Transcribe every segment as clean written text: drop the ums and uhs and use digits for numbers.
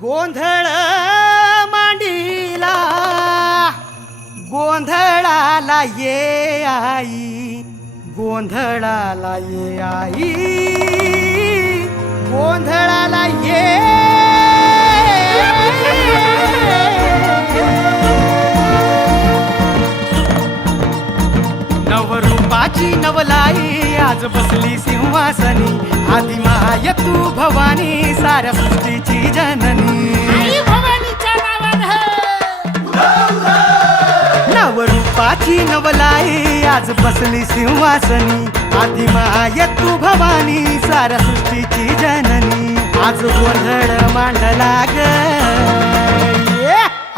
गोंधळ मांडीला गोंधळाला ये आई, गोंधळाला ये आई, गोंधळाला ये नवरूपाची नवलाई आज बसली सिंहासनी, आदि माय तू भवानी साऱ्या सृष्टीची जननी। आई भवानीच्या नवरूपाची नवलाई आज बसली सिंहासनी, आदि माय तू भवानी साऱ्या सृष्टीची जननी। आज गोंधळ मांडला ग,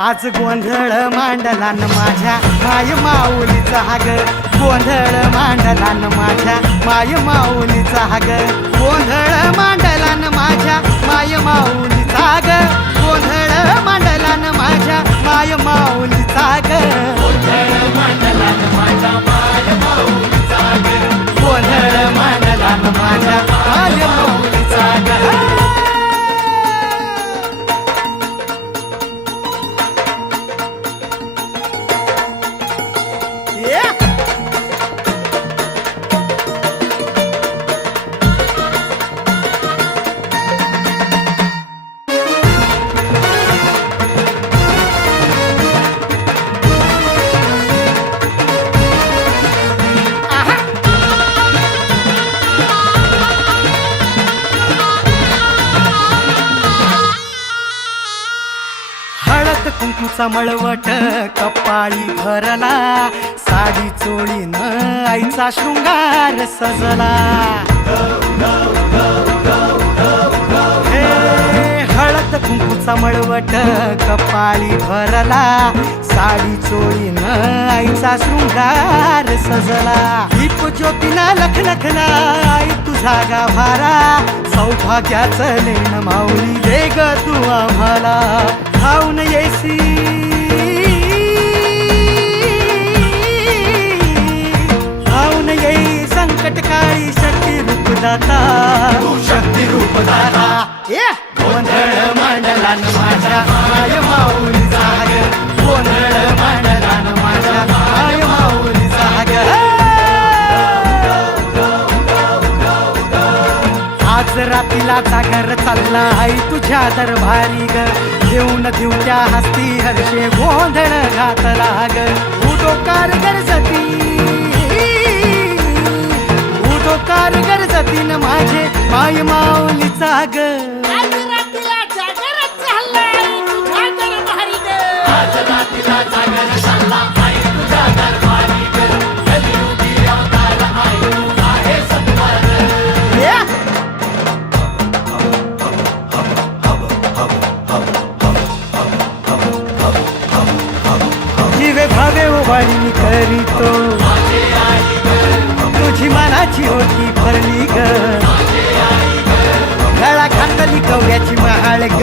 आज गोंधळ मांडला न माझ्या माय माऊलीचा ग, गोंधळ मांडला न माझ्या माय माऊलीचा ग, गोंधळ मांडला न माझ्या माय माऊलीचा ग, गोंधळ मांडला न माझ्या माय माऊलीचा ग, गोंधळ मांडला न माझ्या माय माऊलीचा ग, गोंधळ मांडला न माझ्या माय माऊलीचा ग। कुंकूचा मळवट कपाळी भरला, साडी चोळीन आईचा शृंगार सजला। हळद कुंकूचा मळवट कपाळी भरला, साडी चोळीन आईचा शृंगार सजला। दीप ज्योतीला लखलखला आई तुझा गाभारा, सौभाग्याचं लेण माऊली दे ग तू आम्हाला। धावून येसी धावून येई संकट काळी शक्ती रूपदाता, शक्ती रूपदाता। गोंधळ मांडला न माझ्या माय माऊलीचा ग, गोंधळ मांडला न माझ्या माय माऊलीचा ग। आज रातीला जागर चालला आई तुझ्या दरबारी ग, देऊन देऊत्या हस्ती हर्षे गोंधळ घातला ग। उदोकार गरजती उदोकार गरजती न माझे माय माऊलीचा ग, आज रात्रीला जागरच झाला आई तुझ्या दरबारी ग, आज रातीला जागर चालला आई तुझ्या दरबारी ग, कलियुगी अवतार आई तू आहे सत्वर। जीवे भावे उभाळी करीतो, तुझी मनाची ओटी भरली ग, गळा खांदली कवड्याची महाळ ग।